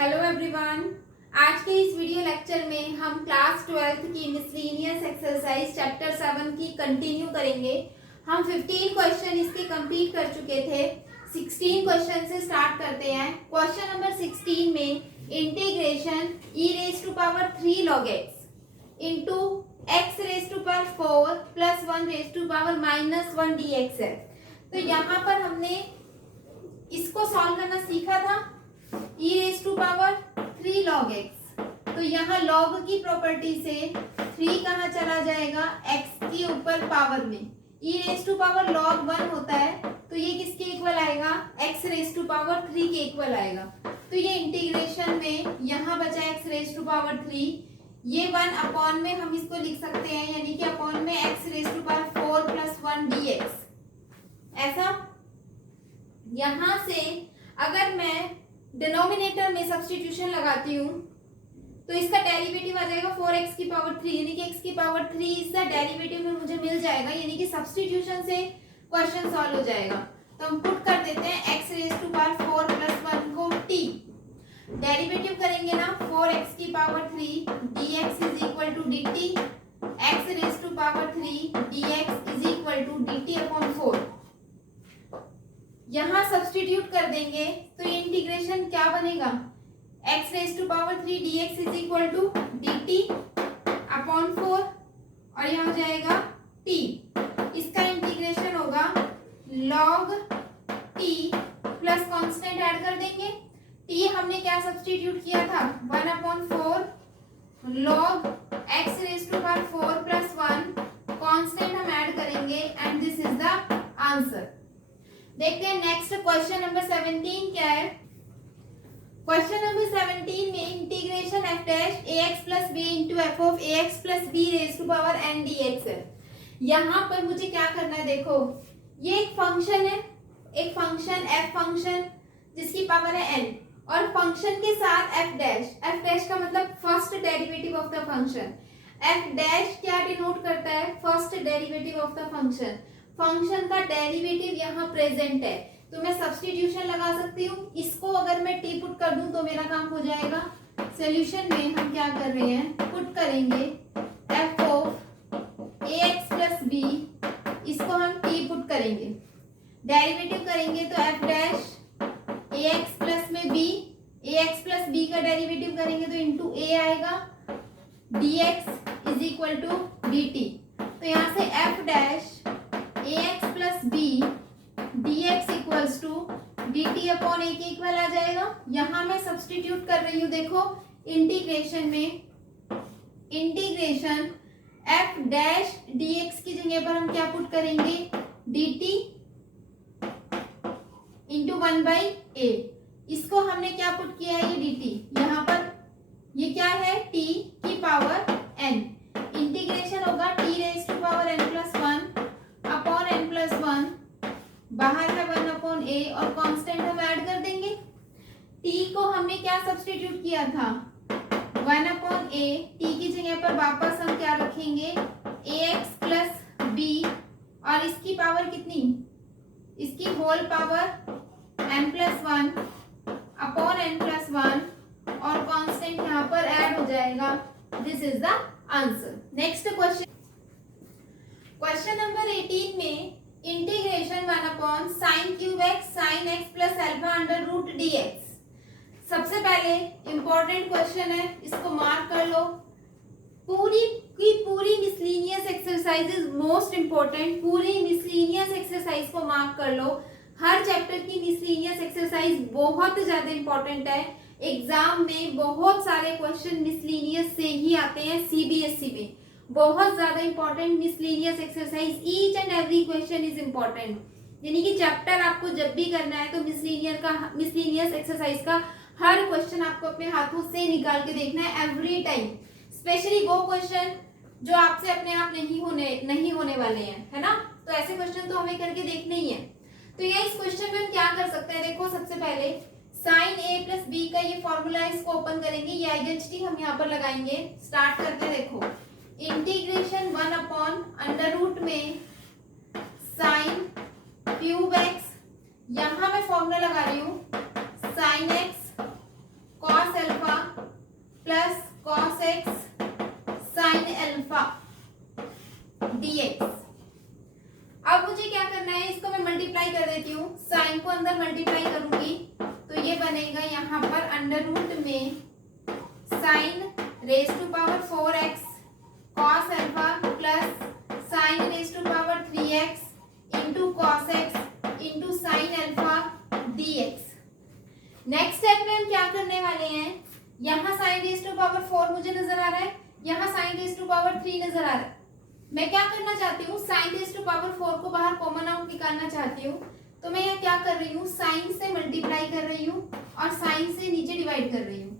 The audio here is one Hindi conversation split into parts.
Hello everyone. आज के इस वीडियो लेक्चर में हम क्लास 12th की मिसलेनियस एक्सरसाइज चैप्टर 7 की कंटिन्यू करेंगे। हम 15 क्वेश्चन इसके कंप्लीट कर चुके थे। 16 क्वेश्चन से स्टार्ट करते हैं। क्वेश्चन नंबर 16 में integration e raise to power 3 log x into x raise to power 4 plus 1 raise to power -1 dx है। तो यहाँ पर हमने इसको सॉल्व करना सीखा था। e raise to power 3 log x, तो यहाँ log की प्रॉपर्टी से 3 कहाँ चला जाएगा, x के ऊपर पावर में। e raise to power log 1 होता है, तो ये किसके इक्वल आएगा, x रेज टू पावर 3 के इक्वल आएगा। तो ये इंटीग्रेशन में यहाँ बचा x रेज टू पावर 3, ये 1 अपॉन में हम इसको लिख सकते हैं, यानी कि अपॉन में x raise to power 4 plus 1 dx। ऐसा यहाँ से अगर मैं डिनोमिनेटर में सब्स्टिट्यूशन लगाती हूँ तो इसका डेरिवेटिव आ जाएगा 4x की पावर 3, यानी कि x की पावर 3 इसका डेरिवेटिव में मुझे मिल जाएगा, यानी कि सब्स्टिट्यूशन से क्वेश्चन सॉल्व हो जाएगा। तो हम पुट कर देते हैं x raise to power 4 plus 1 को t, डेरिवेटिव करेंगे ना 4x की power 3 dx is equal to dt, x raise to power 3 dx is equal to dt upon 4। यहाँ सब्स्टिट्यूट कर देंगे तो ये इंटीग्रेशन क्या बनेगा, x raise to power 3 dx is equal to dt upon 4 और यहाँ हो जाएगा t। इसका इंटीग्रेशन होगा log t plus constant add कर देंगे। t हमने क्या सब्स्टिट्यूट किया था, 1 upon 4 log x raise to power 4 plus 1, constant हम ऐड करेंगे and this is the answer. देखते हैं नेक्स्ट क्वेश्चन नंबर 17 क्या है। क्वेश्चन नंबर 17 में integration f dash ax plus b into f of ax plus b raise to power n dx है। यहाँ पर मुझे क्या करना है, देखो ये एक फंक्शन है, एक फंक्शन f फंक्शन जिसकी पावर है n, और फंक्शन के साथ f डैश का मतलब first derivative of the function. f dash क्या डिनोट करता है, first derivative of the function. Function का डेरिवेटिव यहाँ प्रेजेंट है, तो मैं सब्स्टिट्यूशन लगा सकती हूँ। इसको अगर मैं टी पुट कर दूं तो मेरा काम हो जाएगा। सॉल्यूशन में हम क्या कर रहे हैं, पुट करेंगे f of ax plus b, इसको हम टी पुट करेंगे, डेरिवेटिव करेंगे तो f डैश ax प्लस में b, ax प्लस b का डेरिवेटिव करेंगे तो इंटू a आएगा, dx is equal to dt। तो यहाँ से f dash ax plus b dx equals to dt upon a के इक्वल आ जाएगा। यहाँ मैं सब्स्टिट्यूट कर रही हूँ, देखो इंटीग्रेशन में, इंटीग्रेशन f डैश dx की जगह पर हम क्या पुट करेंगे, dt इंटू 1/a। इसको हमने क्या पुट किया है, ये dt, यहाँ पर ये क्या है, t की पावर n। इंटीग्रेशन होगा t raise to power n plus 1 upon n plus 1, बाहर है 1 अपॉन a और कांस्टेंट हम ऐड कर देंगे। t को हमने क्या सब्स्टिट्यूट किया था, 1 अपॉन a, t की जगह पर वापस हम क्या रखेंगे, ax प्लस b, और इसकी पावर कितनी, इसकी whole power n plus 1 upon n plus 1 और कांस्टेंट यहाँ पर ऐड हो जाएगा। This is the answer. Next question, question number 18 में integration 1 upon sine cube x sine x plus alpha under root dx। सबसे पहले इंपॉर्टेंट क्वेश्चन है, इसको मार्क कर लो। पूरी की पूरी miscellaneous exercise is most important, पूरी मिसलेनियस एक्सरसाइज को मार्क कर लो। हर चैप्टर की मिसलेनियस एक्सरसाइज बहुत ज्यादा इंपॉर्टेंट है। एग्जाम में बहुत सारे क्वेश्चन मिसलेनियस से ही आते हैं, सीबीएसई में बहुत ज्यादा important miscellaneous exercise, each and every question is important. यानी कि चैप्टर आपको जब भी करना है तो मिसलेनियस एक्सरसाइज का हर क्वेश्चन आपको अपने हाथों से निकाल के देखना है एवरी टाइम, स्पेशली वो क्वेश्चन जो आपसे अपने आप नहीं होने वाले हैं, है ना। तो ऐसे क्वेश्चन तो हमें करके देखने ही है। तो ये इस क्वेश्चन में हम क्या कर सकते हैं, देखो सबसे पहले साइन a प्लस बी का ये फॉर्मूला है, इसको ओपन करेंगे, ये आइडेंटिटी हम यहाँ पर लगाएंगे। स्टार्ट करते हैं, देखो इंटीग्रेशन 1 अपॉन अंडर रूट में साइन क्यूब एक्स, यहाँ मैं फॉर्मूला लगा रही हूँ साइन एक्स कॉस रहेगा यहाँ पर अंडर रूट में sine raise to power 4x cos alpha plus sine raise to power 3x into cos x into sine alpha dx। Next step में हम क्या करने वाले हैं, यहाँ साइन रेज टू पावर 4 मुझे नजर आ रहा है, यहाँ साइन रेज टू पावर 3 नजर आ रहा है। मैं क्या करना चाहती हूँ, साइन रेज टू पावर 4 को बाहर कॉमन आउट निकालना चाहती हूँ। तो मैं यहाँ क्या कर रही हूँ, साइन से मल्टीप्लाई कर रही हूँ और साइन से नीचे डिवाइड कर रही हूँ।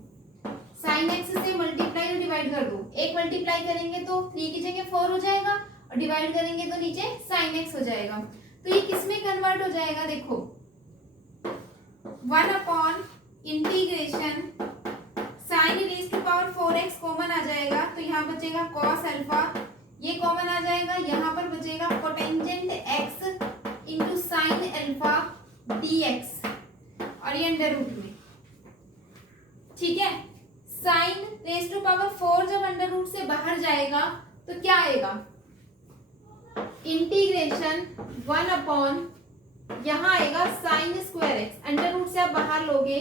साइन एक्स से मल्टीप्लाई और डिवाइड कर दो, एक मल्टीप्लाई करेंगे तो 3 की जगह 4 हो जाएगा और डिवाइड करेंगे तो नीचे साइन एक्स हो जाएगा। तो ये किस में कन्वर्ट हो जाएगा, देखो 1 upon integration sine raise to power 4x common आ जाएगा तो यहाँ बचेगा कॉस अल्फा, ये कॉमन आ जाएगा, यहाँ पर बचेगा cotangent x into sine alpha dx और ये अंडर रूट में। ठीक है, साइन रेज टू पावर 4 जब अंडर रूट से बाहर जाएगा तो क्या आएगा, इंटीग्रेशन 1 अपॉन यहाँ आएगा sine square x, under root से आप बाहर लोगे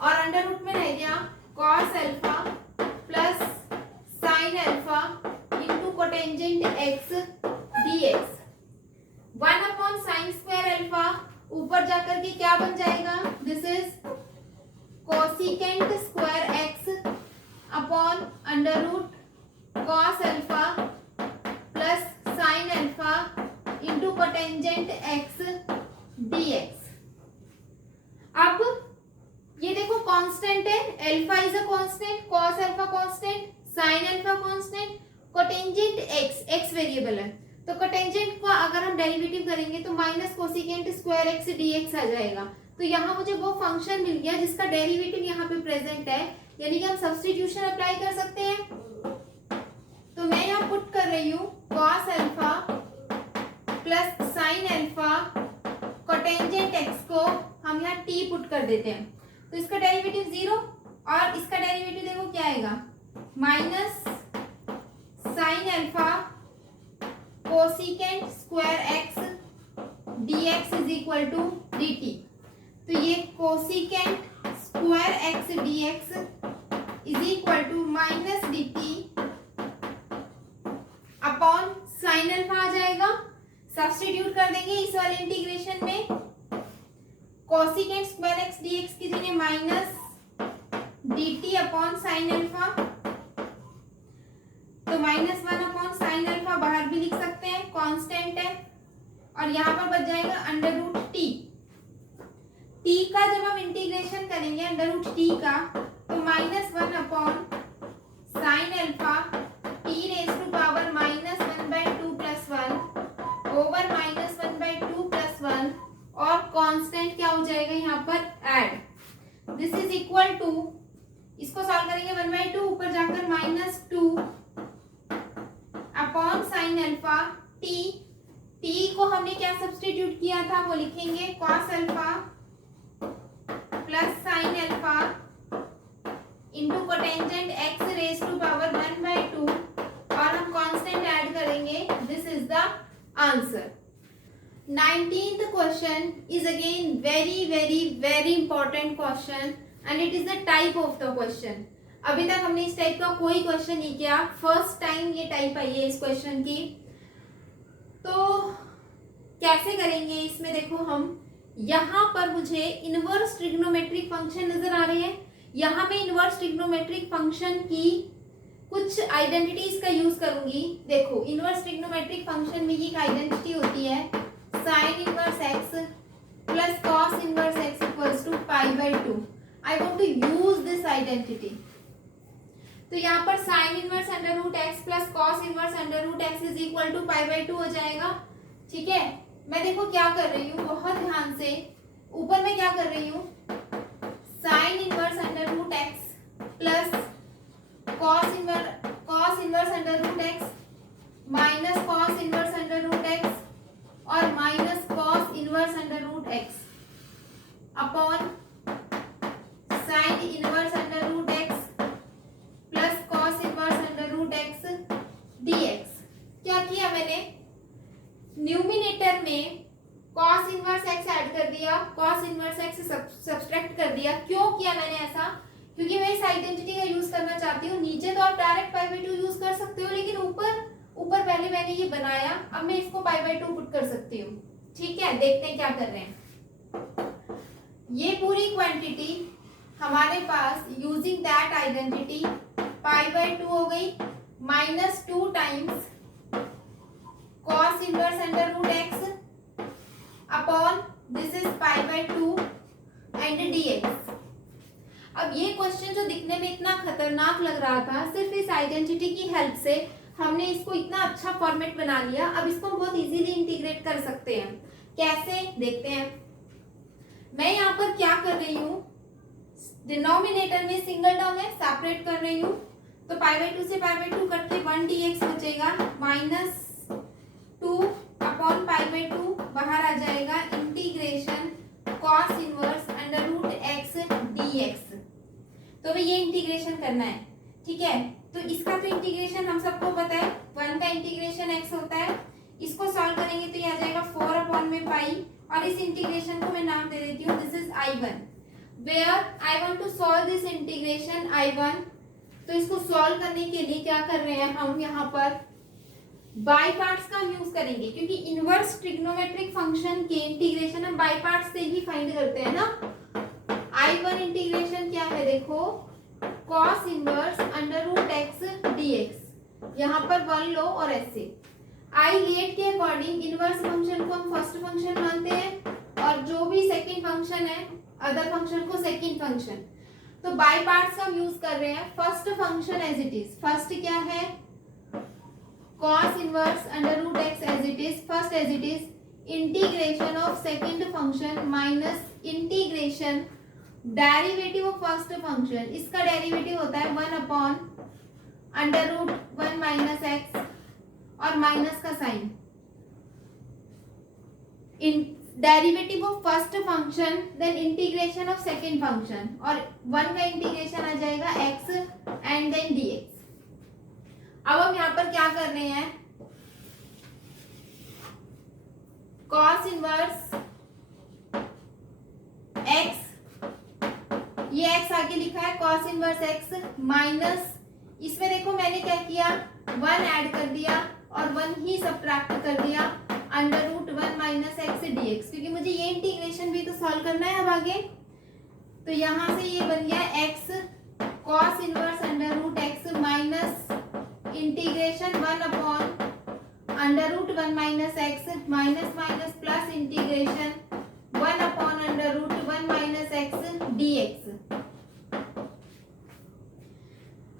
और अंडर रूट में रह गया cos alpha plus sine alpha into cotangent x dx। 1 upon sine square alpha ऊपर जाकर के क्या बन जाएगा, this is cosecant square x upon under root cos alpha plus sine alpha into cotangent x dx। अब ये देखो कांस्टेंट है, alpha is a constant, cos alpha constant, sine alpha constant, cotangent x variable है। तो कोटेंजेंट को अगर हम डेरिवेटिव करेंगे तो minus cosecant square x dx आ जाएगा। तो यहाँ मुझे वो फंक्शन मिल गया जिसका डेरिवेटिव यहाँ पे प्रेजेंट है, यानी कि हम सब्स्टिट्यूशन अप्लाई कर सकते हैं। तो मैं यहाँ पुट कर रही हूँ cos alpha plus sine alpha cotangent x को हम यहाँ t पुट कर देते हैं तो इसका डेरिवेटिव 0 और इसका डेरिवेटिव देखो क्या आएगा, minus sine alpha cosecant square x dx is equal to dt। तो ये cosecant square x dx is equal to minus dt upon sine alpha आ जाएगा। सब्स्टिट्यूट कर देंगे इस वाले इंटीग्रेशन में, कोसिकेंट स्क्वायर एक्स dx की जगह minus dt upon sine alpha, तो -1 अपॉन साइन अल्फा बाहर भी लिख सकते हैं, कांस्टेंट है, और यहाँ पर बच जाएगा अंडर रूट टी। टी का जब हम इंटीग्रेशन करेंगे अंडर रूट टी का तो -1 upon sine alpha t raise to power -1/2 plus 1 over -1/2 plus 1 और कांस्टेंट क्या हो जाएगा यहाँ पर add, this is equal to, इसको सॉल्व करेंगे 1/2 ऊपर जाकर -2 upon sine alpha t, t को हमने क्या सब्स्टिट्यूट किया था वो लिखेंगे cos alpha plus sine alpha into cotangent x raise to power 1/2 और हम कांस्टेंट ऐड करेंगे, this is the answer. 19th question is again very important question and it is the type of the question। अभी तक हमने इस टाइप का कोई क्वेश्चन नहीं किया, फर्स्ट टाइम ये टाइप आई है इस क्वेश्चन की। तो कैसे करेंगे इसमें, देखो हम यहाँ पर मुझे इनवर्स ट्रिग्नोमेट्रिक फंक्शन नजर आ रहे हैं, यहाँ मैं इनवर्स ट्रिग्नोमेट्रिक फंक्शन की कुछ आइडेंटिटीज का यूज करूंगी। देखो इनवर्स ट्रिग्नोमेट्रिक फंक्शन में ये एक आइडेंटिटी होती है sine inverse x plus cos inverse x equals to π/2। I want to use this identity. तो यहाँ पर sine inverse under root x plus cos inverse under root x is equal to π/2 हो जाएगा। ठीक है, मैं देखो क्या कर रही हूँ, बहुत ध्यान से, ऊपर में क्या कर रही हूँ, sine inverse under root x plus cos inverse under root x minus cos inverse under root x और minus cos inverse under root x upon sine inverse under root x plus cos inverse under root x dx। क्या किया मैंने, न्यूमिनेटर में cos इनवर्स x ऐड कर दिया, cos इनवर्स x सब्सट्रैक्ट कर दिया। क्यों किया मैंने ऐसा? क्योंकि मैं इस आइडेंटिटी का यूज करना चाहती हूँ। नीचे तो आप डायरेक्ट पाई बाई 2 यूज कर सकते हो, लेकिन ऊपर ऊपर पहले मैंने ये बनाया, अब मैं इसको पाई बाई 2 पुट कर सकती हूँ। ठीक है, देखते हैं क्या कर रहे हैं। ये पूरी क्वांटिटी हमारे पास using that identity pi by 2 हो गई, -2 times cos inverse under root x upon this is pi by 2 and dx। अब ये क्वेश्चन जो दिखने में इतना खतरनाक लग रहा था, सिर्फ इस आइडेंटिटी की हेल्प से हमने इसको इतना अच्छा फॉर्मेट बना लिया। अब इसको हम बहुत इजीली इंटीग्रेट कर सकते हैं। कैसे, देखते हैं। मैं यहाँ पर क्या कर रही हूँ, डिनोमिनेटर में सिंगल टर्म है, सेपरेट कर रही हूँ। तो पाई बाई 2 से पाई बाई 2 कट के 1 dx बचेगा, -2 अपॉन पाई बाई 2 बाहर आ जाएगा, integration cos inverse under root x dx। तो भाई ये इंटीग्रेशन करना है, ठीक है। तो इसका तो इंटीग्रेशन हम सबको पता है, 1 का इंटीग्रेशन x होता है। इसको सॉल्व करेंगे तो ये आ जाएगा 4 अपॉन में पाई, और इस इंटीग्रेशन को मैं नाम दे देती हूँ, this is I1, where I want to solve this integration I1। तो इसको सॉल्व करने के लिए क्या कर रहे हैं हम, यहाँ पर बाय पार्ट्स का यूज करेंगे, क्योंकि इनवर्स ट्रिग्नोमेट्रिक फंक्शन के इंटीग्रेशन हम बाय पार्ट्स से ही फाइंड करते हैं ना। I1 इंटीग्रेशन क्या है, देखो, cos inverse under root x dx। यहाँ पर 1 लो और ऐसे आई लेट के अकॉर्डिंग इनवर्स फंक्शन को हम फर्स्ट फंक्शन मानते हैं, और जो भी सेकंड फंक्शन है अदर फंक्शन को सेकंड फंक्शन। तो बाय पार्ट्स का हम यूज कर रहे हैं। First function as it is, first क्या है, cos inverse under root x as it is, first as it is integration of second function minus integration derivative of first function. इसका डेरिवेटिव होता है 1 upon under root 1 minus x और माइनस का sine, derivative of first function then integration of second function, और 1 का इंटीग्रेशन आ जाएगा x एंड देन dx। अब हम यहाँ पर क्या कर रहे हैं, cos इनवर्स x, ये x आगे लिखा है, cos इनवर्स x माइनस, इसमें देखो मैंने क्या किया, 1 ऐड कर दिया और 1 ही सबट्रैक्ट कर दिया, under root 1 minus x dx, क्योंकि मुझे ये इंटीग्रेशन भी तो सॉल्व करना है अब आगे। तो यहाँ से ये बन गया x cos inverse under root x minus integration 1 upon under root 1 minus x minus minus plus integration 1 upon under root 1 minus x dx।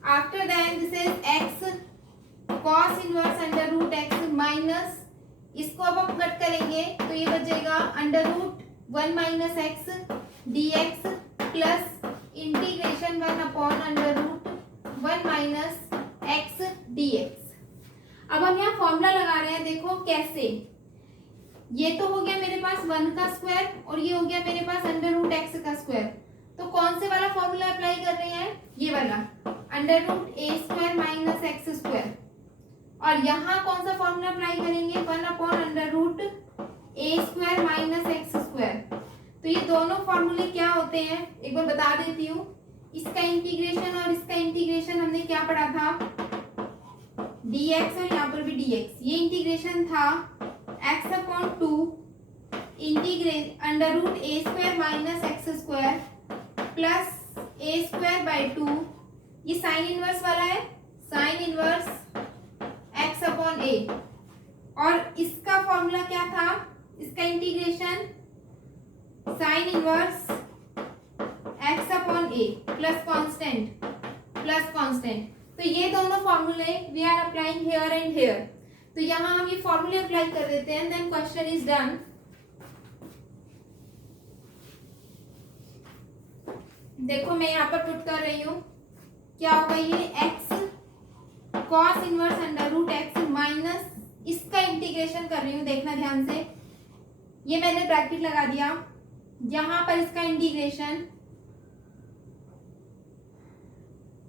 After that this is x cos inverse under root x minus, इसको अब हम कट करेंगे तो ये बचेगा under root 1 minus x dx plus integration 1 upon under root 1 minus x dx। अब हम यहाँ फॉर्मूला लगा रहे हैं, देखो कैसे, ये तो हो गया मेरे पास 1 का स्क्वायर और ये हो गया मेरे पास अंडर रूट एक्स का स्क्वायर। तो कौन से वाला फॉर्मूला अप्लाई कर रहे हैं, ये वाला, under root a square minus x square, और यहाँ कौन सा फॉर्मूला अप्लाई करेंगे, 1 upon under root a square minus x square. तो ये दोनों फॉर्मूले क्या होते हैं एक बार बता देती हूँ। इसका इंटीग्रेशन और इसका इंटीग्रेशन हमने क्या पढ़ा था, dx, और यहाँ पर भी dx। ये इंटीग्रेशन था x upon 2 integrate under root a square minus x square plus a square by 2, ये साइन इनवर्स वाला है, sine inverse x upon a, और इसका फॉर्मूला क्या था, इसका integration sine inverse x upon a plus constant. तो ये दोनों फॉर्मूले we are applying here and here. तो यहाँ हम ये फॉर्मूले अप्लाई कर देते हैं, देन क्वेश्चन इज डन। देखो मैं यहाँ पर पुट कर रही हूँ, क्या होगा, ये x cos inverse under root x minus, इसका इंटीग्रेशन कर रही हूँ, देखना ध्यान से, ये मैंने ब्रैकेट लगा दिया, यहाँ पर इसका इंटीग्रेशन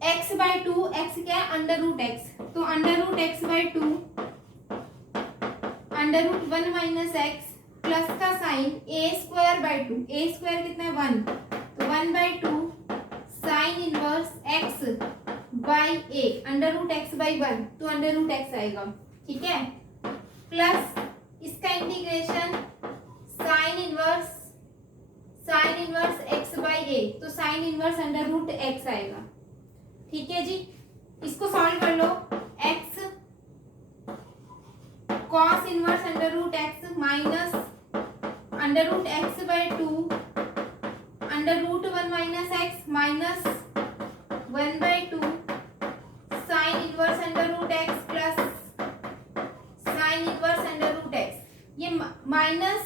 x बाई 2, x क्या है, अंडर रूट x, तो under root x by 2 under root 1 minus x plus का sine a square by 2, a square कितना है 1, तो 1 बाई 2 बाई 1 तो अंडर रूट एक्स आएगा, ठीक है, प्लस इसका integration sine inverse x by a, तो sine inverse under root x आएगा, ठीक है जी। इसको सॉल्व कर लो, x cos inverse under root x minus under root x by 2 under root 1 minus x minus 1 by 2 sine inverse under root x plus sine inverse under root x, ये minus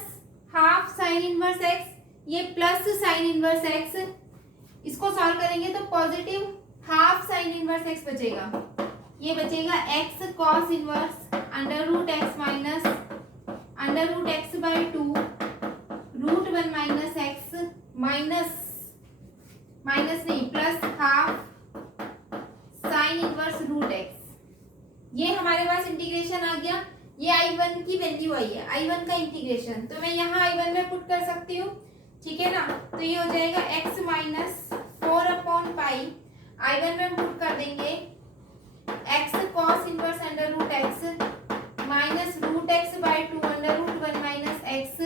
half sine inverse x, ये प्लस साइन इनवर्स एक्स, इसको सॉल्व करेंगे तो positive half sine inverse x बचेगा, ये बचेगा x cos inverse under root x minus under root x by 2 root 1 minus x minus नहीं plus half sine inverse root x. ये हमारे पास इंटीग्रेशन आ गया, ये I1 की वैल्यू आई है, I1 का इंटीग्रेशन, तो मैं यहाँ I1 में पुट कर सकती हूँ, ठीक है ना। तो ये हो जाएगा x माइनस 4/पाई, I1 में पुट कर देंगे x cos inverse under root x minus root x by 2 under root 1 minus x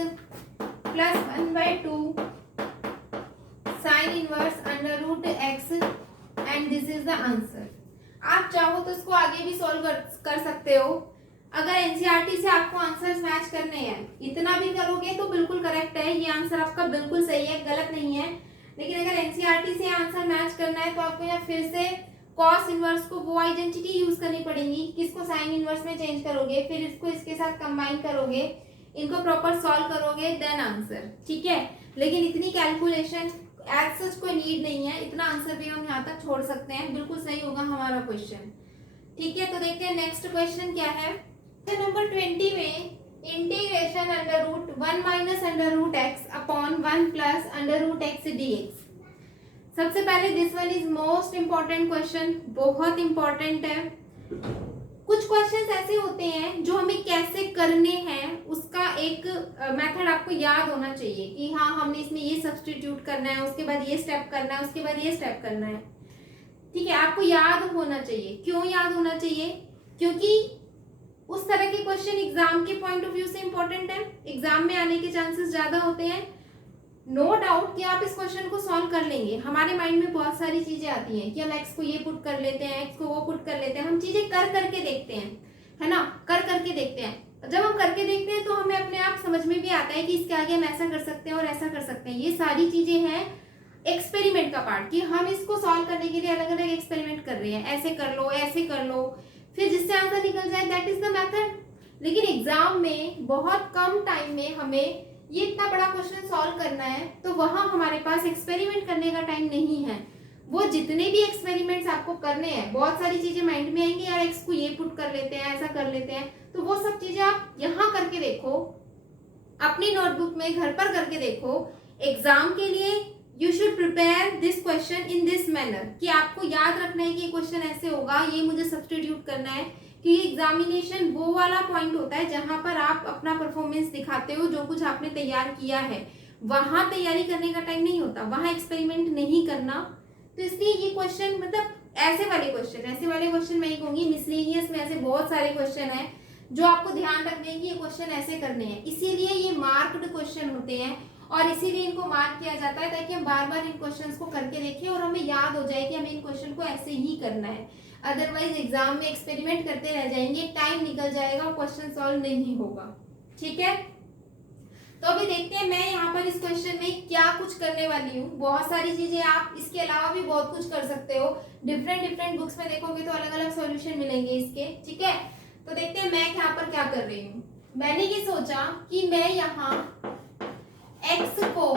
plus 1 by 2 sine inverse under root x and this is the answer. आप चाहो तो इसको आगे भी सॉल्व कर सकते हो, अगर एनसीईआरटी से आपको आंसर्स मैच करने हैं, इतना भी करोगे तो बिल्कुल करेक्ट है, ये आंसर आपका बिल्कुल सही है, गलत नहीं है। लेकिन अगर एनसीईआरटी से आंसर मैच करना है तो आपको यहाँ फिर से कॉस इनवर्स को वो आइडेंटिटी यूज करनी पड़ेगी, किसको साइन इनवर्स में चेंज करोगे, फिर इसको इसके साथ कंबाइन करोगे, इनको प्रॉपर सॉल्व करोगे, देन आंसर, ठीक है। लेकिन इतनी कैलकुलेशन एज सच कोई नीड नहीं है, इतना आंसर भी हम यहाँ तक छोड़ सकते हैं, बिल्कुल सही होगा हमारा क्वेश्चन, ठीक है। तो देखते हैं नेक्स्ट क्वेश्चन क्या है। तो नंबर 20 में integration under root 1 minus under root x upon 1 plus under root x dx. सबसे पहले this one is most important question, बहुत इंपॉर्टेंट है। कुछ क्वेश्चंस ऐसे होते हैं जो हमें कैसे करने हैं उसका एक मेथड आपको याद होना चाहिए कि हाँ हमने इसमें ये सब्स्टिट्यूट करना है, उसके बाद ये स्टेप करना है, उसके बाद ये स्टेप करना है, ठीक है, आपको याद होना चाहिए। क्यों याद होना चाहिए? क्योंकि उस तरह के क्वेश्चन एग्जाम के पॉइंट ऑफ व्यू से इंपॉर्टेंट है, एग्जाम में आने के चांसेस ज्यादा होते हैं। नो डाउट कि आप इस क्वेश्चन को सॉल्व कर लेंगे। हमारे माइंड में बहुत सारी चीजें आती हैं कि हम एक्स को ये पुट कर लेते हैं, एक्स को वो पुट कर लेते हैं, हम चीजें कर करके देखते हैं, है ना, कर करके देखते हैं। जब हम करके देखते हैं तो हमें अपने आप समझ में भी आता है कि इसके आगे हम ऐसा कर सकते हैं और ऐसा कर सकते हैं। ये सारी चीजें हैं एक्सपेरिमेंट का पार्ट, कि हम इसको सॉल्व करने के लिए अलग अलग एक्सपेरिमेंट कर रहे हैं, ऐसे कर लो, ऐसे कर लो, फिर जिससे आंसर निकल जाए, दैट इज द मेथड। लेकिन एग्जाम में बहुत कम टाइम में हमें ये इतना बड़ा क्वेश्चन सॉल्व करना है, तो वहां हमारे पास एक्सपेरिमेंट करने का टाइम नहीं है। वो जितने भी एक्सपेरिमेंट्स आपको करने हैं, बहुत सारी चीजें माइंड में आएंगी, यार एक्स को ये पुट कर लेते हैं, ऐसा कर लेते हैं, तो वो सब चीजें आप यहाँ करके देखो, अपनी नोटबुक में घर पर करके देखो। एग्जाम के लिए you should prepare this question in this manner, कि आपको याद रखना है कि ये क्वेश्चन ऐसे होगा, ये मुझे सब्स्टिट्यूट करना है। कि एग्जामिनेशन वो वाला पॉइंट होता है जहां पर आप अपना परफॉर्मेंस दिखाते हो, जो कुछ आपने तैयार किया है, वहां तैयारी करने का टाइम नहीं होता, वहां एक्सपेरिमेंट नहीं करना। तो इसलिए ये क्वेश्चन मतलब ऐसे वाले क्वेश्चन मैं ही कहूंगी, मिसलेनियस में ऐसे बहुत सारे क्वेश्चन है जो आपको ध्यान रखने हैं कि ये क्वेश्चन ऐसे करने हैं, इसीलिए ये मार्क्ड क्वेश्चन होते हैं और इसीलिए इनको मार्क किया जाता है, ताकि हम बार बार इन क्वेश्चंस को करके देखें और हमें याद हो जाए कि हमें इन क्वेश्चन को ऐसे ही करना है। अदरवाइज एग्जाम में एक्सपेरिमेंट करते रह जाएंगे, टाइम निकल जाएगा, क्वेश्चन सॉल्व नहीं होगा, ठीक है। तो अभी देखते हैं मैं यहाँ पर इस क्वेश्चन में क्या कुछ करने वाली हूँ। बहुत सारी चीजें आप इसके अलावा भी बहुत कुछ कर सकते हो, डिफरेंट बुक्स में देखोगे तो अलग अलग सॉल्यूशन मिलेंगे इसके, ठीक है। तो देखते हैं मैं यहाँ पर क्या कर रही हूँ। मैंने ये सोचा कि मैं यहाँ x को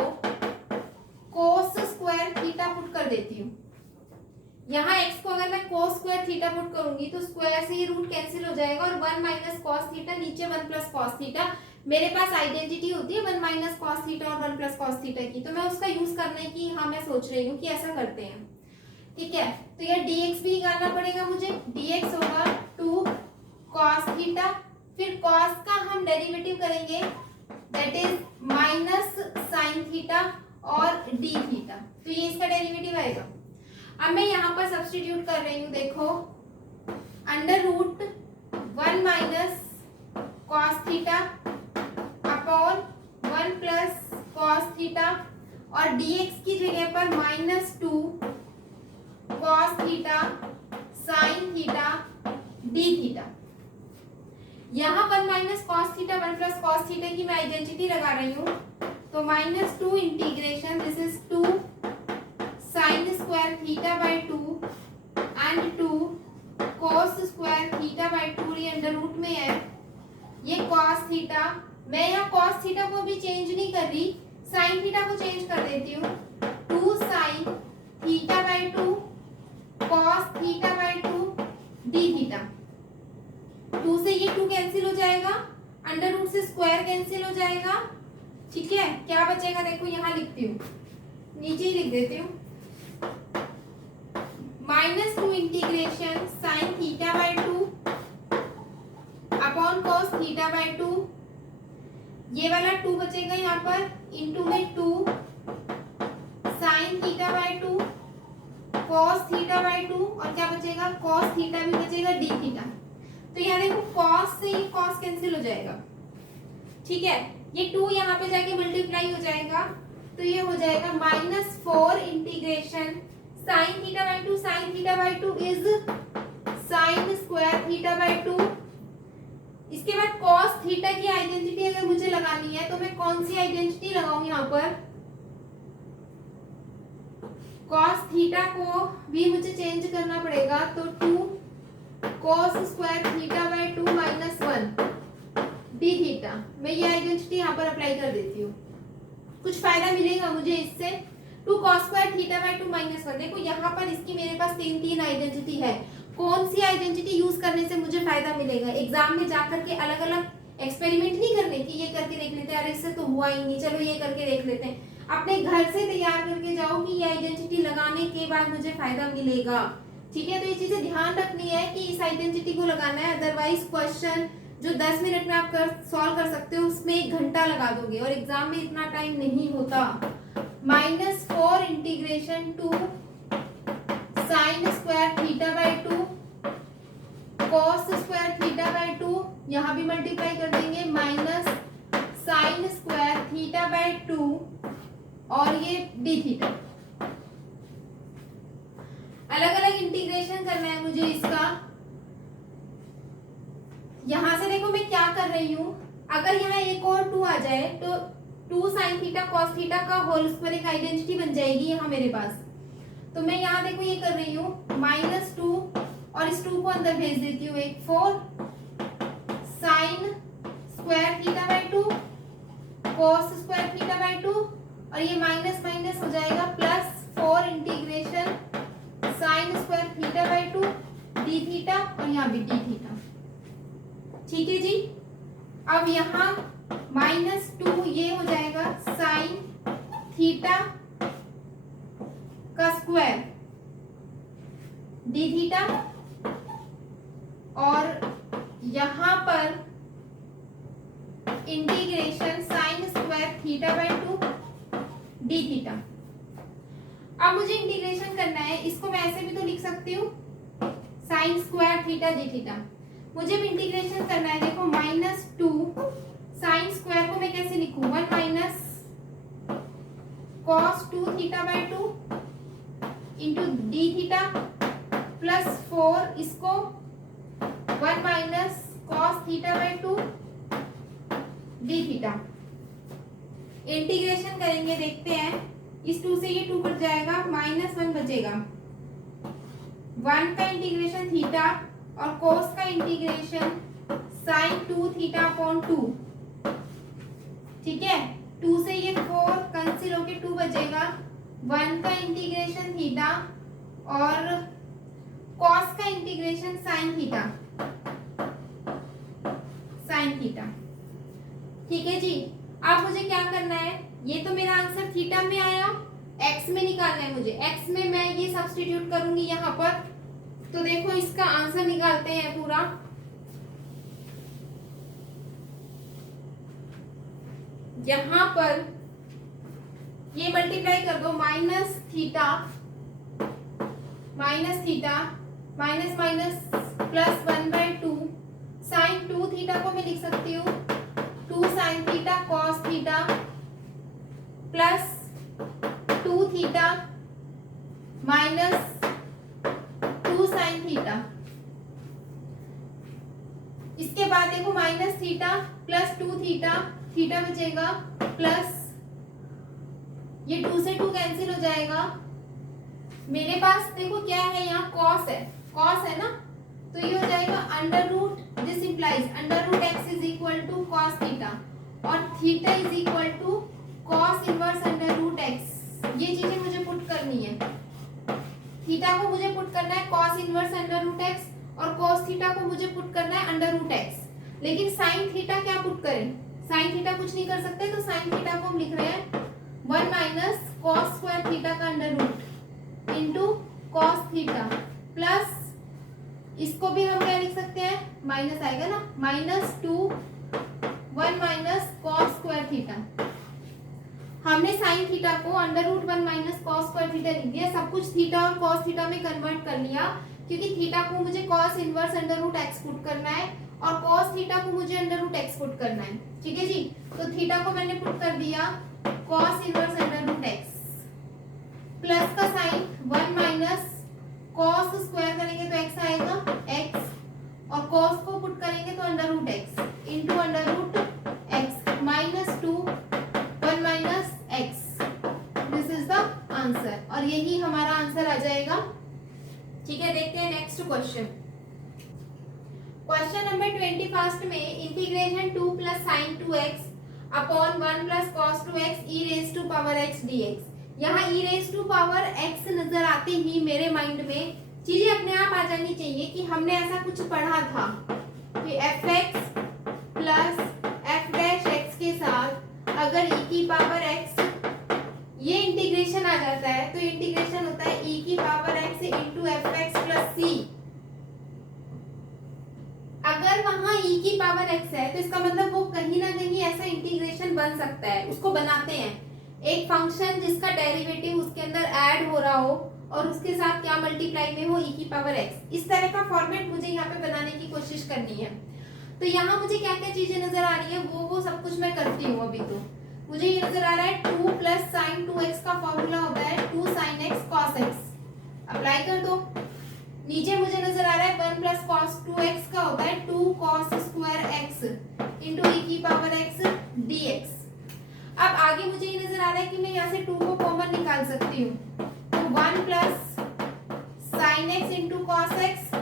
cos स्क्वायर थीटा पुट कर देती हूँ। यहाँ x को अगर मैं cos स्क्वायर थीटा पुट करूंगी तो स्क्वायर से ये रूट कैंसिल हो जाएगा और 1 माइनस कॉस थीटा, नीचे 1 प्लस कॉस थीटा। मेरे पास आइडेंटिटी होती है 1 माइनस कॉस थीटा और 1 प्लस कॉस थीटा की, तो मैं उसका यूज करने की हाँ मैं सोच रही हूँ कि ऐसा करते हैं, ठीक है। तो ये dx भी निकालना पड़ेगा मुझे, dx होगा 2 कॉस थीटा, फिर कॉस का हम डेरिवेटिव करेंगे, that is minus sine theta और डी थीटा, तो ये इसका डेरिवेटिव आएगा। अब मैं यहाँ पर सब्स्टिट्यूट कर रही हूँ, देखो under root 1 minus cos theta upon 1 plus cos theta और dx की जगह पर -2 cos theta sine theta d theta. यहाँ पर minus cos theta 1 plus cos theta की मैं आइडेंटिटी लगा रही हूँ, तो -2 integration this is 2 sine square theta by 2 and 2 cos square theta by 2, ये अंडर रूट में है, ये कॉस थीटा। मैं यहाँ कॉस थीटा को भी चेंज नहीं कर रही, साइन थीटा को चेंज कर देती हूँ, 2 sine theta by 2 cos theta by 2 D theta. 2 से ये 2 कैंसिल हो जाएगा, अंडर रूट से स्क्वायर कैंसिल हो जाएगा, ठीक है। क्या बचेगा देखो, यहाँ लिखती हूँ, नीचे ही लिख देती हूँ, -2 integration sine theta by 2 upon cos theta by 2, ये वाला 2 बचेगा यहाँ पर, इंटू में 2 sine theta by 2 cos theta by 2, और क्या बचेगा, कॉस थीटा भी बचेगा डी थीटा। तो यहाँ देखो कॉस से ये कॉस कैंसिल हो जाएगा, ठीक है। ये 2 यहाँ पे जाके मल्टीप्लाई हो जाएगा, तो ये हो जाएगा -4 integration sine theta by 2 sine theta by 2 is sine square theta by 2। इसके बाद कॉस थीटा की आइडेंटिटी अगर मुझे लगानी है तो मैं कौन सी आइडेंटिटी लगाऊंगी यहाँ पर, कॉस थीटा को भी मुझे चेंज करना पड़ेगा, तो 2 cos square theta by 2 -1 D theta. मैं ये आइडेंटिटी यहाँ पर अप्लाई कर देती हूँ, कुछ फायदा मिलेगा मुझे इससे। 2 कॉस स्क्वायर थीटा बाई 2 -1, देखो यहाँ पर इसकी मेरे पास तीन आइडेंटिटी है, कौन सी आइडेंटिटी यूज करने से मुझे फायदा मिलेगा। एग्जाम में जाकर के अलग अलग एक्सपेरिमेंट नहीं करने की, ये करके देख लेते हैं, अरे इससे तो हुआ ही नहीं, चलो ये करके देख लेते हैं। अपने घर से तैयार करके जाओ कि ये आइडेंटिटी लगाने के बाद मुझे फायदा मिलेगा, ठीक है। तो ये चीजें ध्यान रखनी है कि इस आइडेंटिटी को लगाना है, अदरवाइज क्वेश्चन जो 10 मिनट में आप सॉल्व कर सकते हो उसमें 1 घंटा लगा दोगे, और एग्जाम में इतना टाइम नहीं होता। -4 integration 2 sine square theta by 2 cos square theta by 2, यहाँ भी मल्टीप्लाई कर देंगे, minus sign square theta by 2 और ये डी थीटा। अलग अलग इंटीग्रेशन करना है मुझे इसका। यहां से देखो मैं क्या कर रही हूं, अगर यहाँ एक और 2 आ जाए तो 2 साइन थीटा कॉस थीटा का होल स्क्वायर एक आइडेंटिटी बन जाएगी यहाँ मेरे पास। तो मैं यहाँ देखो ये कर रही हूँ, -2 और इस 2 को अंदर भेज देती हूँ, एक 4 sign square theta by 2 cos square theta by 2, और ये माइनस माइनस हो जाएगा, +4 integration sign square theta by 2 D theta, और यहाँ भी डी थीटा, ठीक है जी। अब यहाँ -2 ये हो जाएगा साइन थीटा का स्क्वायर डी थीटा, और यहाँ पर integration sign square theta by 2 D theta. अब मुझे इंटीग्रेशन करना है, इसको मैं ऐसे भी तो लिख सकती हूँ, sign square theta d theta. मुझे भी इंटीग्रेशन करना है, देखो -2 साइन स्क्वायर को मैं कैसे लिखूं, 1 minus cos 2 theta by 2 into d theta +4 इसको 1 minus cos theta by 2 D theta. Integration करेंगे, देखते हैं, इस 2 से ये 2 कट जाएगा, -1 बचेगा, 1 का इंटीग्रेशन थीटा और कोस का इंटीग्रेशन साइन 2 थीटा अपॉन 2, ठीक है। 2 से ये 4 कैंसिल होके 2 बचेगा, 1 का इंटीग्रेशन थीटा और कॉस का इंटीग्रेशन साइन थीटा, ठीक है जी। अब मुझे क्या करना है, ये तो मेरा आंसर थीटा में आया, एक्स में निकालना है मुझे, एक्स में मैं ये सब्स्टिट्यूट करूंगी यहाँ पर, तो देखो इसका आंसर निकालते हैं पूरा। यहाँ पर ये मल्टीप्लाई कर दो, minus theta minus plus 1/2 sine 2 theta को मैं लिख सकती हूँ 2 sine theta cos theta plus 2 theta minus 2 sine theta. इसके बाद देखो minus theta plus 2 theta, theta बचेगा प्लस ये 2 से 2 कैंसिल हो जाएगा। मेरे पास देखो क्या है यहाँ कॉस है ना, तो ये हो जाएगा under root, this implies under root x is equal to cos theta और theta is equal to cos inverse under root x. ये चीजें मुझे पुट करनी है, थीटा को मुझे पुट करना है cos inverse under root x और कॉस थीटा को मुझे पुट करना है अंडर रूट एक्स। लेकिन साइन थीटा क्या पुट करें, साइन थीटा कुछ नहीं कर सकते, तो साइन थीटा को हम लिख रहे हैं 1 माइनस कॉस स्क्वायर थीटा का under root into cos theta plus इसको भी हम क्या लिख सकते हैं, माइनस आएगा ना, minus 1 minus cos square theta. हमने साइन थीटा को under root 1 minus cos square theta लिख दिया, सब कुछ थीटा और कॉस थीटा में कन्वर्ट कर लिया, क्योंकि थीटा को मुझे cos inverse under root x put करना है और कॉस थीटा को मुझे अंडर रूट एक्स पुट करना है। ठीक है जी, तो थीटा को मैंने पुट कर दिया cos inverse under root x plus का साइन 1 माइनस कॉस स्क्वायर करेंगे तो एक्स आएगा एक्स और कॉस को पुट करेंगे तो under root x into under root x minus 1 minus x. This is the answer और यही हमारा आंसर आ जाएगा। ठीक है, देखते हैं नेक्स्ट क्वेश्चन। क्वेश्चन नंबर 21 में integration 2 plus sine 2x upon 1 plus cos 2x e raise to power x dx। यहाँ e raise to power x नजर आते ही मेरे माइंड में चीजें अपने आप आ जानी चाहिए कि हमने ऐसा कुछ पढ़ा था कि fx plus f dash x के साथ अगर e की पावर x ये इंटीग्रेशन आ जाता है तो इंटीग्रेशन होता है e की power x into f x plus c. अगर वहां e की पावर x है तो इसका मतलब वो कहीं ना कहीं ऐसा इंटीग्रेशन बन सकता है, उसको बनाते हैं एक फंक्शन जिसका डेरिवेटिव उसके अंदर ऐड हो रहा हो और उसके साथ क्या मल्टीप्लाई में हो e की पावर x। इस तरह का फॉर्मेट मुझे यहाँ पे बनाने की कोशिश करनी है। तो यहाँ मुझे क्या क्या चीजें नजर आ रही है वो सब कुछ मैं करती हूँ। अभी तो मुझे ये नजर आ रहा है 2 प्लस साइन 2x का फॉर्मूला होता है 2 sine x cos x, apply कर दो। नीचे मुझे नजर आ रहा है 1 प्लस कॉस 2x का होता है 2 कॉस स्क्वायर x इंटू ई की पावर x dx। अब आगे मुझे ये नजर आ रहा है कि मैं यहाँ से 2 को कॉमन निकाल सकती हूँ, तो 1 plus sign x into cos x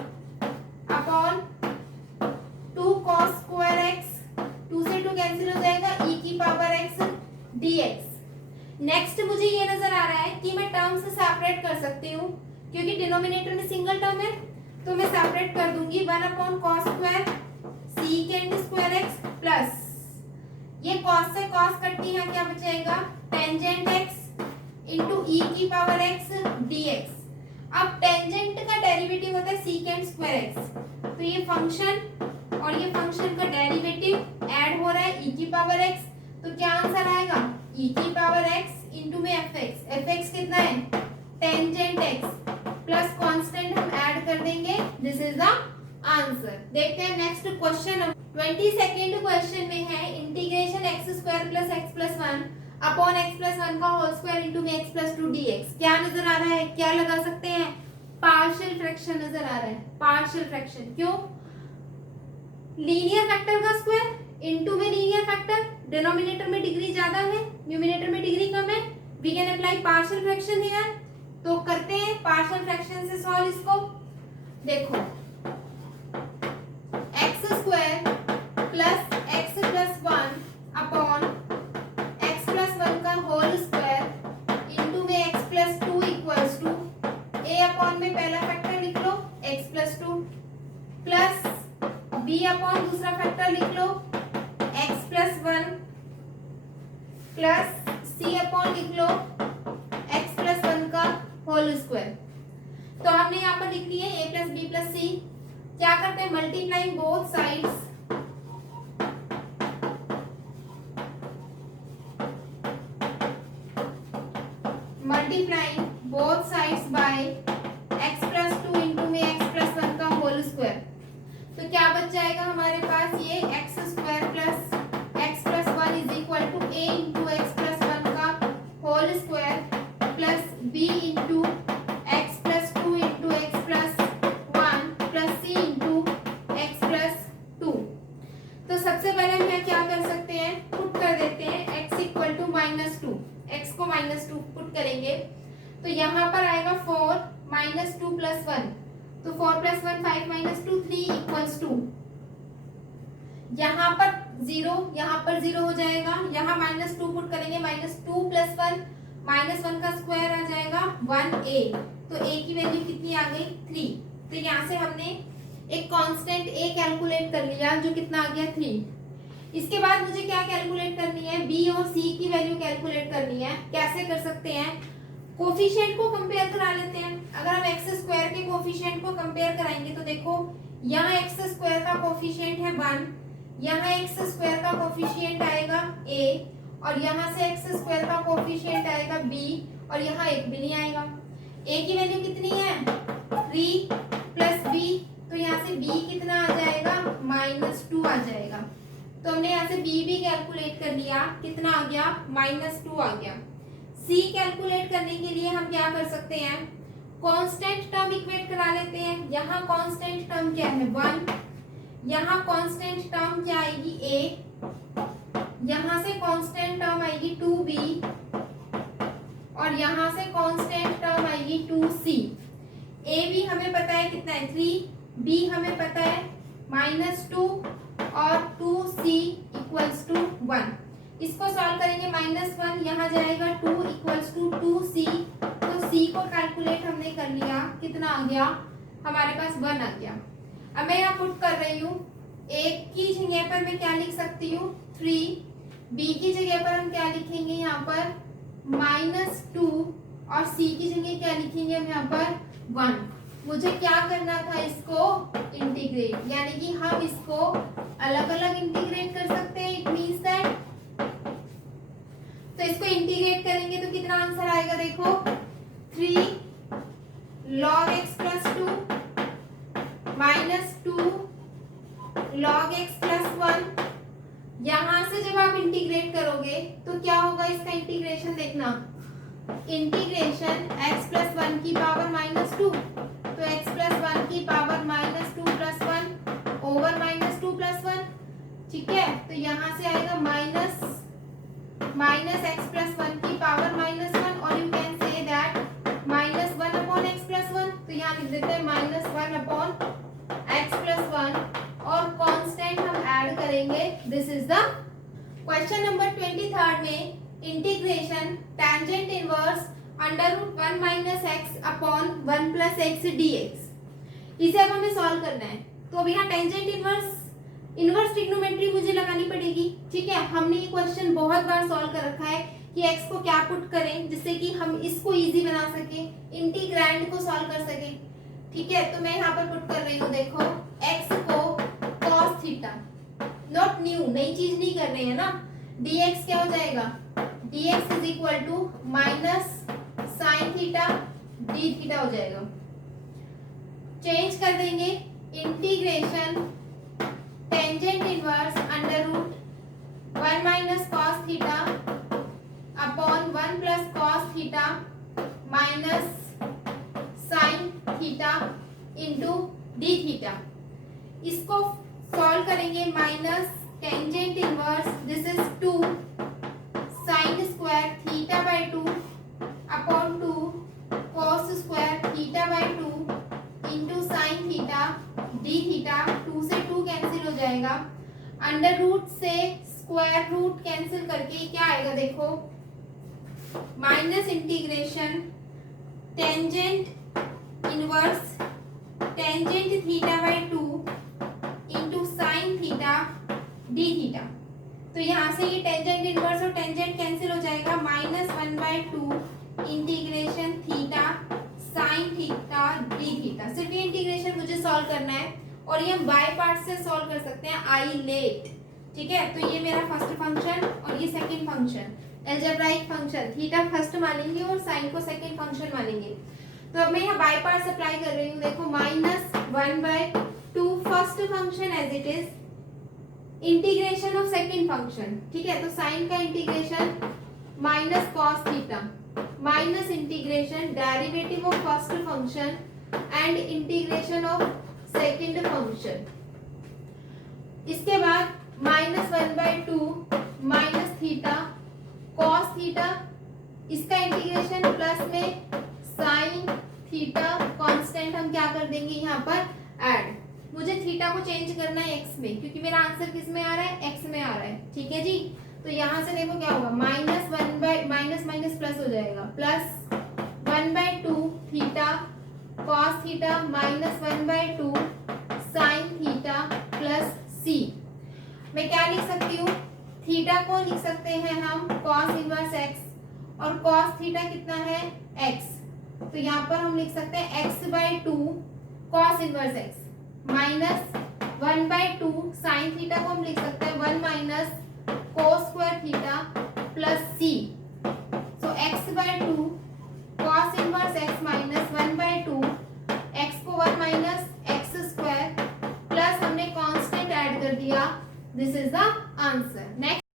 upon 2 cos square x, 2 से 2 कैंसिल हो जाएगा e की पावर x dx। नेक्स्ट मुझे ये नजर आ रहा है कि मैं टर्म्स सेपरेट कर सकती हूँ, क्योंकि डिनोमिनेटर में सिंगल टर्म है तो मैं सेपरेट कर दूंगी 1 upon cos square secant square x plus ये कॉस से कॉस कटती है, क्या बचेगा टेंजेंट x इंटू ई की पावर x dx। अब टेंजेंट का डेरिवेटिव होता है सीकेंड स्क्वायर x, तो ये फंक्शन और ये फंक्शन का डेरिवेटिव ऐड हो रहा है e की पावर x, तो क्या आंसर आएगा e की पावर x इंटू में fx कितना है टेंजेंट x प्लस कांस्टेंट हम ऐड कर देंगे, दिस इज द आंसर। देखते हैं नेक्स्ट क्वेश्चन। 22nd क्वेश्चन में है integration x square plus x plus 1 upon x plus 1 का होल स्क्वायर इंटू में x प्लस 2 dx। क्या नजर आ रहा है, क्या लगा सकते हैं, पार्शियल फ्रैक्शन नजर आ रहा है। पार्शियल फ्रैक्शन क्यों, लीनियर फैक्टर का स्क्वायर इंटू में लीनियर फैक्टर, डिनोमिनेटर में डिग्री ज्यादा है न्यूमिनेटर में डिग्री कम है, we can apply partial fraction here. तो करते हैं पार्शियल फ्रैक्शन से सॉल्व इसको। देखो x square plus x plus 1 upon x plus 1 का होल स्क्वायर इंटू में x plus 2 equals to A upon में पहला फैक्टर लिख लो x plus 2 plus B upon दूसरा फैक्टर लिख लो एक्स प्लस 1 प्लस सी अपॉन लिख लो एक्स प्लस 1 का होल स्क्वायर। तो हमने यहाँ पर लिख लिया a प्लस बी प्लस सी। क्या करते हैं, multiplying both sides, multiplying both sides by x plus 2 into में x प्लस 1 का होल स्क्वायर। प्लस 1, तो 4 प्लस 1 5 माइनस 2 3 इक्वल्स 2। यहाँ पर 0, यहाँ पर 0 हो जाएगा, यहाँ माइनस 2 पुट करेंगे, माइनस 2 प्लस 1 माइनस 1 का स्क्वायर आ जाएगा 1a, तो a की वैल्यू कितनी आ गई 3। तो यहाँ से हमने एक कांस्टेंट a कैलकुलेट कर लिया जो कितना आ गया 3। इसके बाद मुझे क्या कैलकुलेट करनी है, b और c की वैल्यू कैलकुलेट करनी है। कैसे कर सकते हैं, कोफिशिएंट को कंपेयर करा लेते हैं। अगर हम एक्स स्क्वायर के कोफिशिएंट को कंपेयर कराएंगे तो देखो यहाँ एक्स स्क्वायर का कोफिशिएंट है 1, यहाँ एक्स स्क्वायर का कोफिशिएंट आएगा a, और यहाँ से एक्स स्क्वायर का कोफिशिएंट आएगा b, और यहाँ एक भी नहीं आएगा। a की वैल्यू कितनी है 3 प्लस b, तो यहाँ से b कितना आ जाएगा -2 आ जाएगा। तो हमने यहाँ से b भी कैलकुलेट कर लिया, कितना आ गया -2 आ गया। c कैलकुलेट करने के लिए हम क्या कर सकते हैं, कांस्टेंट टर्म इक्वेट करा लेते हैं। यहाँ कांस्टेंट टर्म क्या है 1, यहाँ कांस्टेंट टर्म क्या आएगी a, यहाँ से कांस्टेंट टर्म आएगी 2b, और यहाँ से कांस्टेंट टर्म आएगी 2c। a भी हमें पता है कितना है 3, b हमें पता है -2, और 2c इक्वल्स टू 1। इसको सॉल्व करेंगे, -1 यहाँ जाएगा 2 इक्वल्स टू 2c, तो c को कैलकुलेट हमने कर लिया, कितना आ गया हमारे पास 1 आ गया। अब मैं यहाँ पुट कर रही हूँ, a की जगह पर मैं क्या लिख सकती हूँ 3, b की जगह पर हम क्या लिखेंगे यहाँ पर -2, और c की जगह क्या लिखेंगे हम यहाँ पर 1। मुझे क्या करना था, इसको इंटीग्रेट, यानी कि हम इसको अलग अलग इंटीग्रेट कर सकते हैं। इट मींस दैट, तो इसको इंटीग्रेट करेंगे तो कितना आंसर आएगा, देखो 3 log x plus 2 -2 log x plus 1। यहां से जब आप इंटीग्रेट करोगे तो क्या होगा, इसका इंटीग्रेशन देखना, इंटीग्रेशन x plus 1 की पावर -2, तो x plus 1 की पावर -2 plus 1 ओवर -2 plus 1, ठीक है। तो यहाँ से आएगा माइनस x plus 1 की पावर -1, और you can say that -1 upon x plus 1, तो यहाँ लिख देते हैं -1 अपॉन x plus 1, और कांस्टेंट हम ऐड करेंगे। This is the question number 23 में integration tangent inverse √1 minus x upon 1 plus x dx। इसे अब हमें सॉल्व करना है। तो अब यहाँ टेंजेंट इनवर्स ट्रिग्नोमेट्री मुझे लगानी पड़ेगी, ठीक है। हमने ये क्वेश्चन बहुत बार सॉल्व कर रखा है कि x को क्या पुट करें जिससे कि हम इसको इजी बना सके, इंटीग्रैंड को सॉल्व कर सके, ठीक है। तो मैं यहाँ पर पुट कर रही हूँ, देखो x को cos थीटा, नॉट न्यू, नई चीज नहीं कर रहे हैं ना। dx क्या हो जाएगा, dx is equal to minus sine theta d theta हो जाएगा। चेंज कर देंगे, integration tangent inverse √1 minus cos theta upon 1 plus cos theta minus sine theta into d theta. इसको सॉल्व करेंगे, minus tangent inverse, this is 2 sine square theta by 2 upon 2 cos square theta by 2 into sine theta d theta. 2 से 2 कैंसिल हो जाएगा, अंडर रूट से स्क्वायर रूट कैंसिल करके क्या आएगा, देखो minus integration tangent inverse tangent theta by 2 into sine theta d theta. तो यहाँ से ये टेंजेंट इनवर्स और टेंजेंट कैंसिल हो जाएगा, -1/2 integration theta sine theta d theta. सिर्फ ये इंटीग्रेशन मुझे सॉल्व करना है, और ये हम बाय पार्ट से सॉल्व कर सकते हैं, आई लेट, ठीक है। तो ये मेरा फर्स्ट फंक्शन और ये second function, algebraic function, theta first मानेंगे और साइन को सेकंड फंक्शन मानेंगे। तो अब मैं यहाँ बाय पार्ट्स अप्लाई कर रही हूँ, देखो -1/2 first function as it is, integration of second function, ठीक है। तो साइन का integration minus cos theta minus integration derivative of first function and integration of second function. इसके बाद -1/2 माइनस थीटा कॉस थीटा, इसका इंटीग्रेशन प्लस में साइन थीटा कांस्टेंट हम हम क्या कर देंगे यहाँ पर ऐड। मुझे थीटा को चेंज करना है एक्स में, क्योंकि मेरा आंसर किस में आ रहा है, एक्स में आ रहा है। ठीक है जी, तो यहाँ से देखो क्या होगा, minus one by minus minus plus हो जाएगा, plus 1/2 theta cos theta minus 1/2 sine theta plus c. मैं क्या लिख सकती हूँ, थीटा को लिख सकते हैं हम कॉस इनवर्स एक्स, और कॉस थीटा कितना है एक्स, तो यहाँ पर हम लिख सकते हैं x/2 cos inverse x minus 1/2 sine theta को हम लिख सकते हैं 1 minus cos square theta plus c. So x/2 cos inverse x minus 1/2, x को 1 माइनस एक्स स्क्वायर प्लस हमने कांस्टेंट ऐड कर दिया, दिस इज द